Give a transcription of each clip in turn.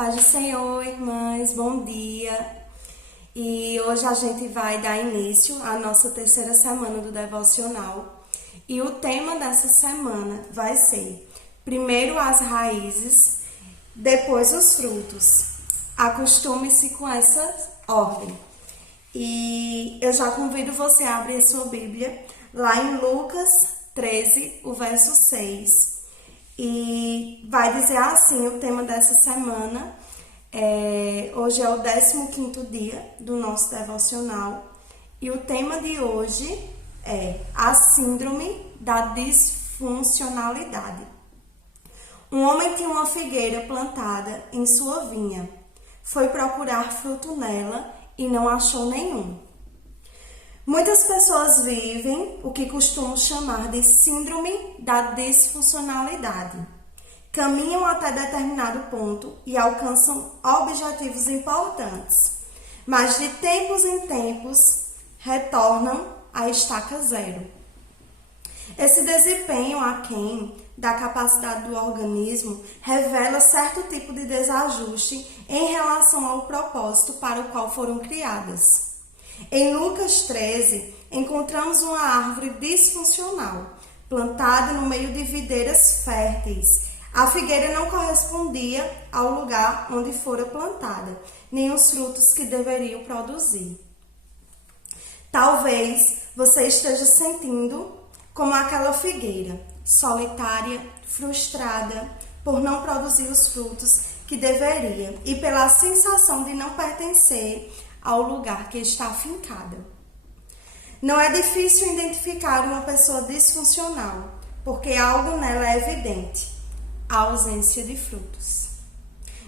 paz do Senhor, irmãs, bom dia. E hoje a gente vai dar início à nossa terceira semana do devocional. E o tema dessa semana vai ser: primeiro as raízes, depois os frutos. Acostume-se com essa ordem. E eu já convido você a abrir a sua Bíblia lá em Lucas 13, o verso 6. E vai dizer assim o tema dessa semana. Hoje é o 15º dia do nosso devocional. E o tema de hoje é a síndrome da disfuncionalidade. Um homem tinha uma figueira plantada em sua vinha. Foi procurar fruto nela e não achou nenhum. Muitas pessoas vivem o que costumam chamar de síndrome da disfuncionalidade. Caminham até determinado ponto e alcançam objetivos importantes, mas de tempos em tempos retornam à estaca zero. Esse desempenho aquém da capacidade do organismo revela certo tipo de desajuste em relação ao propósito para o qual foram criadas. Em Lucas 13, encontramos uma árvore disfuncional, plantada no meio de videiras férteis. A figueira não correspondia ao lugar onde fora plantada, nem os frutos que deveriam produzir. Talvez você esteja sentindo como aquela figueira, solitária, frustrada por não produzir os frutos que deveria e pela sensação de não pertencer ao lugar que está afincada. Não é difícil identificar uma pessoa disfuncional, porque algo nela é evidente: a ausência de frutos.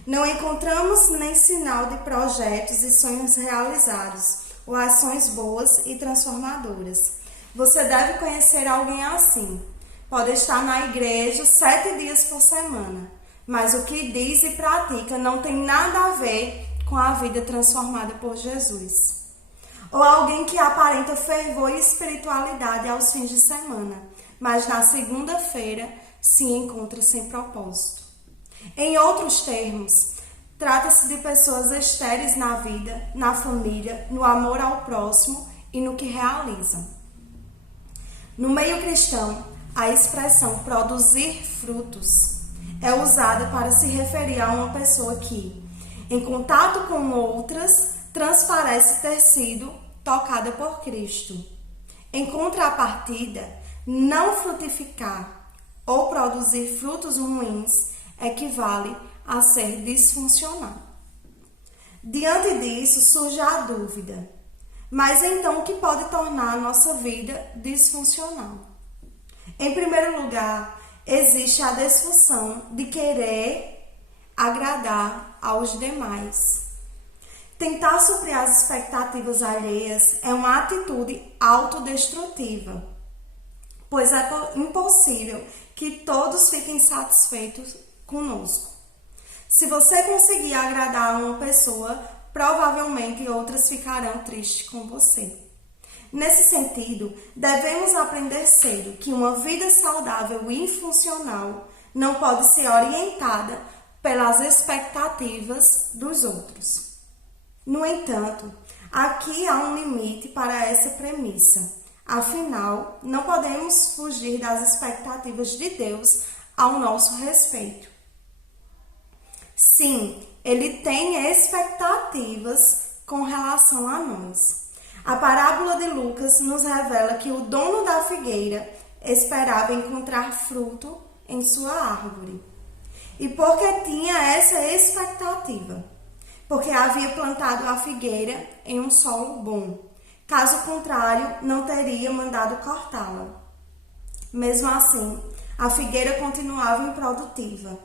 Não encontramos nem sinal de projetos e sonhos realizados, ou ações boas e transformadoras. Você deve conhecer alguém assim. Pode estar na igreja 7 dias por semana, mas o que diz e pratica não tem nada a ver com a vida transformada por Jesus. Ou alguém que aparenta fervor e espiritualidade aos fins de semana, mas na segunda-feira se encontra sem propósito. Em outros termos, trata-se de pessoas estéreis na vida, na família, no amor ao próximo e no que realizam. No meio cristão, a expressão produzir frutos é usada para se referir a uma pessoa que, em contato com outras, transparece ter sido tocada por Cristo. Em contrapartida, não frutificar ou produzir frutos ruins equivale a ser disfuncional. Diante disso, surge a dúvida: mas então o que pode tornar a nossa vida disfuncional? Em primeiro lugar, existe a disfunção de querer agradar aos demais. Tentar suprir as expectativas alheias é uma atitude autodestrutiva, pois é impossível que todos fiquem satisfeitos conosco. Se você conseguir agradar a uma pessoa, provavelmente outras ficarão tristes com você. Nesse sentido, devemos aprender cedo que uma vida saudável e funcional não pode ser orientada pelas expectativas dos outros. No entanto, aqui há um limite para essa premissa. Afinal, não podemos fugir das expectativas de Deus ao nosso respeito. Sim, Ele tem expectativas com relação a nós. A parábola de Lucas nos revela que o dono da figueira esperava encontrar fruto em sua árvore. E por que tinha essa expectativa? Porque havia plantado a figueira em um solo bom. Caso contrário, não teria mandado cortá-la. Mesmo assim, a figueira continuava improdutiva,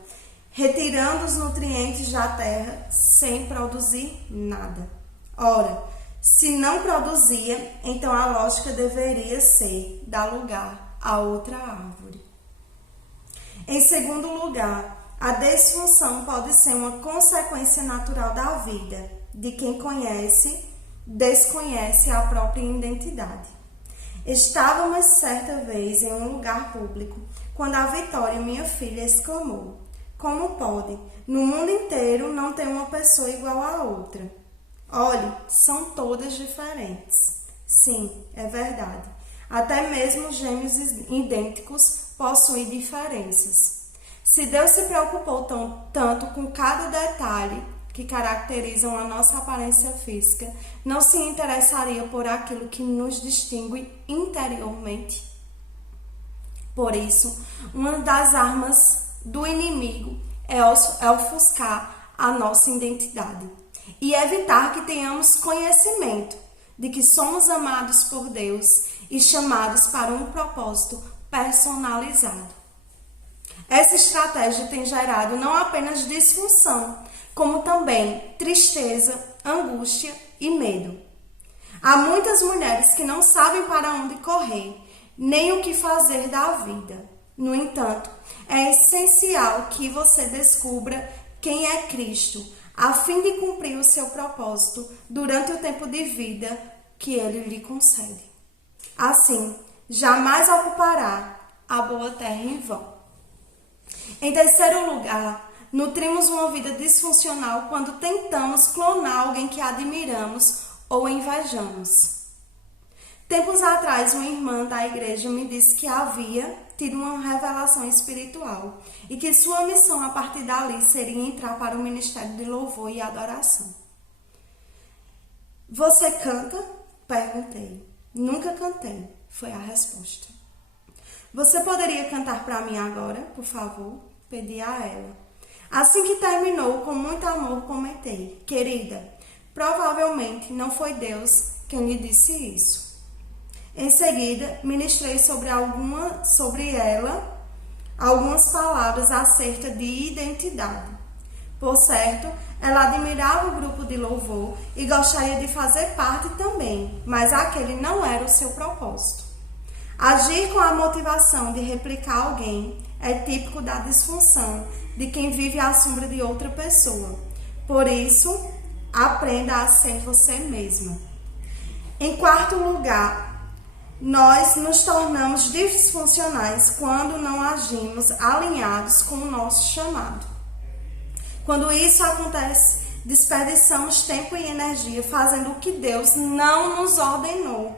retirando os nutrientes da terra sem produzir nada. Ora, se não produzia, então a lógica deveria ser dar lugar a outra árvore. Em segundo lugar, a disfunção pode ser uma consequência natural da vida, de quem desconhece a própria identidade. Estávamos certa vez em um lugar público, quando a Vitória, minha filha, exclamou: "Como pode? No mundo inteiro não tem uma pessoa igual a outra. Olhe, são todas diferentes. Sim, é verdade. Até mesmo gêmeos idênticos possuem diferenças. Se Deus se preocupou tanto com cada detalhe que caracterizam a nossa aparência física, não se interessaria por aquilo que nos distingue interiormente? Por isso, uma das armas do inimigo é ofuscar a nossa identidade e evitar que tenhamos conhecimento de que somos amados por Deus e chamados para um propósito personalizado. Essa estratégia tem gerado não apenas disfunção, como também tristeza, angústia e medo. Há muitas mulheres que não sabem para onde correr, nem o que fazer da vida. No entanto, é essencial que você descubra quem é Cristo, a fim de cumprir o seu propósito durante o tempo de vida que Ele lhe concede. Assim, jamais ocupará a boa terra em vão. Em terceiro lugar, nutrimos uma vida disfuncional quando tentamos clonar alguém que admiramos ou invejamos. Tempos atrás, uma irmã da igreja me disse que havia tido uma revelação espiritual e que sua missão a partir dali seria entrar para o ministério de louvor e adoração. Você canta? Perguntei. Nunca cantei, foi a resposta. Você poderia cantar para mim agora, por favor? Pedi a ela. Assim que terminou, com muito amor, comentei. Querida, provavelmente não foi Deus quem lhe disse isso. Em seguida, ministrei sobre ela algumas palavras acerca de identidade. Por certo, ela admirava o grupo de louvor e gostaria de fazer parte também, mas aquele não era o seu propósito. Agir com a motivação de replicar alguém é típico da disfunção de quem vive à sombra de outra pessoa. Por isso, aprenda a ser você mesma. Em quarto lugar, nós nos tornamos disfuncionais quando não agimos alinhados com o nosso chamado. Quando isso acontece, desperdiçamos tempo e energia fazendo o que Deus não nos ordenou.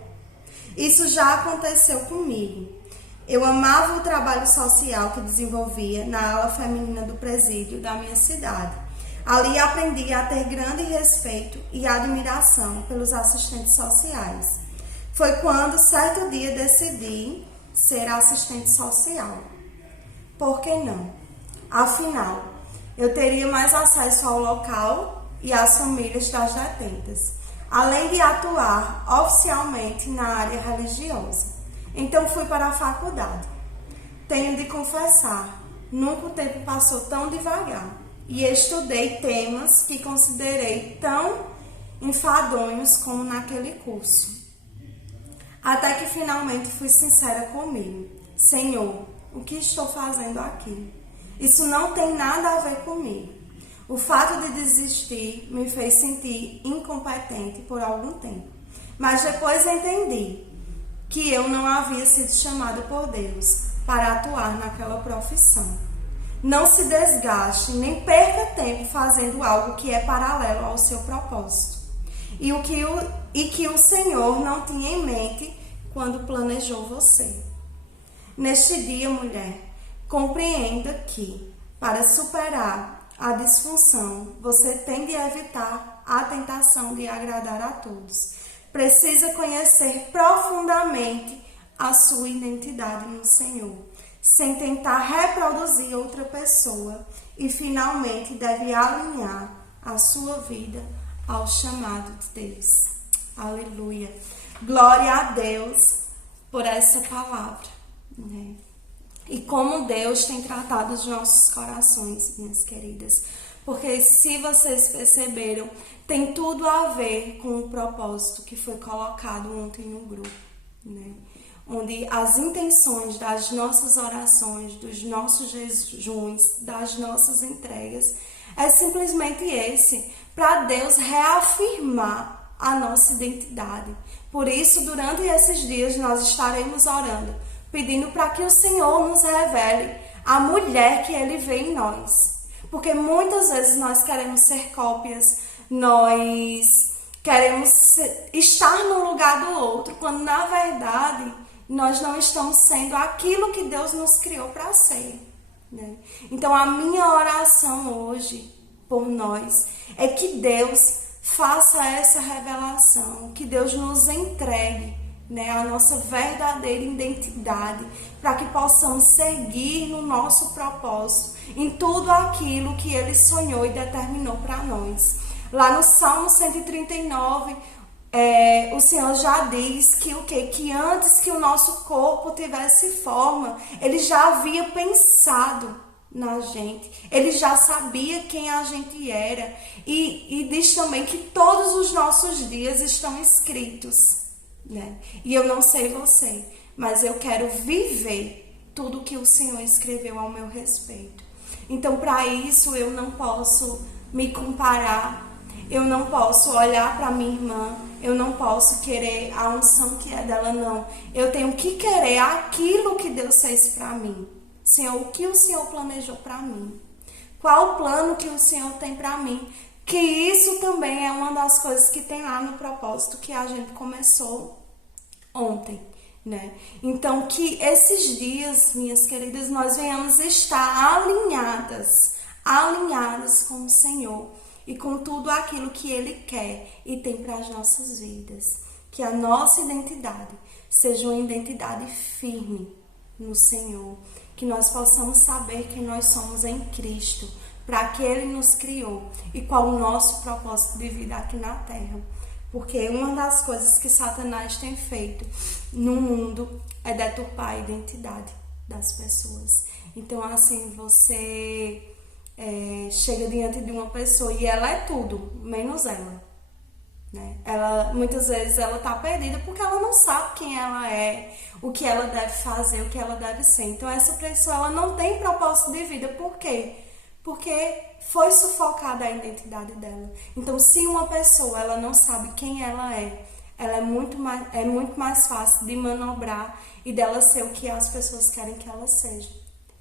Isso já aconteceu comigo. Eu amava o trabalho social que desenvolvia na ala feminina do presídio da minha cidade. Ali aprendi a ter grande respeito e admiração pelos assistentes sociais. Foi quando, certo dia, decidi ser assistente social. Por que não? Afinal, eu teria mais acesso ao local e às famílias das detentas, além de atuar oficialmente na área religiosa. Então fui para a faculdade. Tenho de confessar, nunca o tempo passou tão devagar e estudei temas que considerei tão enfadonhos como naquele curso. Até que finalmente fui sincera comigo. Senhor, o que estou fazendo aqui? Isso não tem nada a ver comigo. O fato de desistir me fez sentir incompetente por algum tempo. Mas depois entendi que eu não havia sido chamada por Deus para atuar naquela profissão. Não se desgaste, nem perca tempo fazendo algo que é paralelo ao seu propósito. E que o Senhor não tinha em mente quando planejou você. Neste dia, mulher, compreenda que, para superar a disfunção, você tem de evitar a tentação de agradar a todos. Precisa conhecer profundamente a sua identidade no Senhor, sem tentar reproduzir outra pessoa, e finalmente deve alinhar a sua vida ao chamado de Deus. Aleluia. Glória a Deus por essa palavra, né? E como Deus tem tratado os nossos corações, minhas queridas. Porque se vocês perceberam, tem tudo a ver com o propósito que foi colocado ontem no grupo, né? Onde as intenções das nossas orações, dos nossos jejuns, das nossas entregas, é simplesmente esse, para Deus reafirmar a nossa identidade. Por isso, durante esses dias, nós estaremos orando, pedindo para que o Senhor nos revele a mulher que Ele vê em nós. Porque muitas vezes nós queremos ser cópias, nós queremos estar no lugar do outro, quando na verdade nós não estamos sendo aquilo que Deus nos criou para ser, né? Então a minha oração hoje por nós é que Deus faça essa revelação, que Deus nos entregue, né, a nossa verdadeira identidade, para que possamos seguir no nosso propósito, em tudo aquilo que Ele sonhou e determinou para nós. Lá no Salmo 139, o Senhor já diz que o quê? Que antes que o nosso corpo tivesse forma, Ele já havia pensado na gente, Ele já sabia quem a gente era, e diz também que todos os nossos dias estão escritos, né? E eu não sei você, mas eu quero viver tudo que o Senhor escreveu ao meu respeito. Então, para isso, eu não posso me comparar, eu não posso olhar para minha irmã, eu não posso querer a unção que é dela, não. Eu tenho que querer aquilo que Deus fez para mim. Senhor, o que o Senhor planejou para mim? Qual o plano que o Senhor tem para mim? Que isso também é uma das coisas que tem lá no propósito que a gente começou ontem, né? Então, que esses dias, minhas queridas, nós venhamos estar alinhadas com o Senhor e com tudo aquilo que Ele quer e tem para as nossas vidas. Que a nossa identidade seja uma identidade firme no Senhor, que nós possamos saber quem nós somos em Cristo, para que Ele nos criou e qual o nosso propósito de vida aqui na Terra. Porque uma das coisas que Satanás tem feito no mundo é deturpar a identidade das pessoas. Então, assim, você chega diante de uma pessoa e ela é tudo, menos ela, né? Muitas vezes ela está perdida porque ela não sabe quem ela é, o que ela deve fazer, o que ela deve ser. Então, essa pessoa ela não tem propósito de vida. Por quê? Porque foi sufocada a identidade dela. Então, se uma pessoa ela não sabe quem ela é muito mais fácil de manobrar e dela ser o que as pessoas querem que ela seja.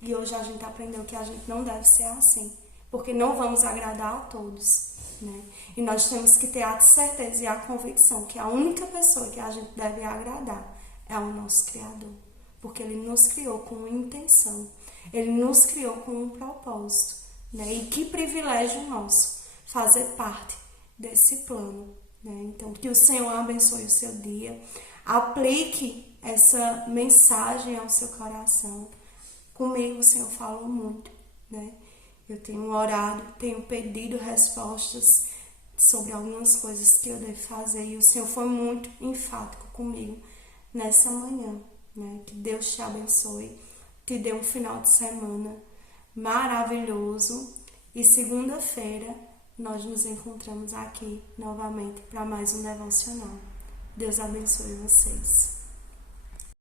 E hoje a gente aprendeu que a gente não deve ser assim, porque não vamos agradar a todos, né? E nós temos que ter a certeza e a convicção que a única pessoa que a gente deve agradar é o nosso Criador, porque Ele nos criou com uma intenção, Ele nos criou com um propósito, né? E que privilégio nosso fazer parte desse plano, né? Então, que o Senhor abençoe o seu dia, aplique essa mensagem ao seu coração. Comigo o Senhor falou muito, né? Eu tenho orado, tenho pedido respostas sobre algumas coisas que eu devo fazer, e o Senhor foi muito enfático comigo nessa manhã, né? Que Deus te abençoe, te dê um final de semana maravilhoso, e segunda-feira nós nos encontramos aqui novamente para mais um devocional. Deus abençoe vocês.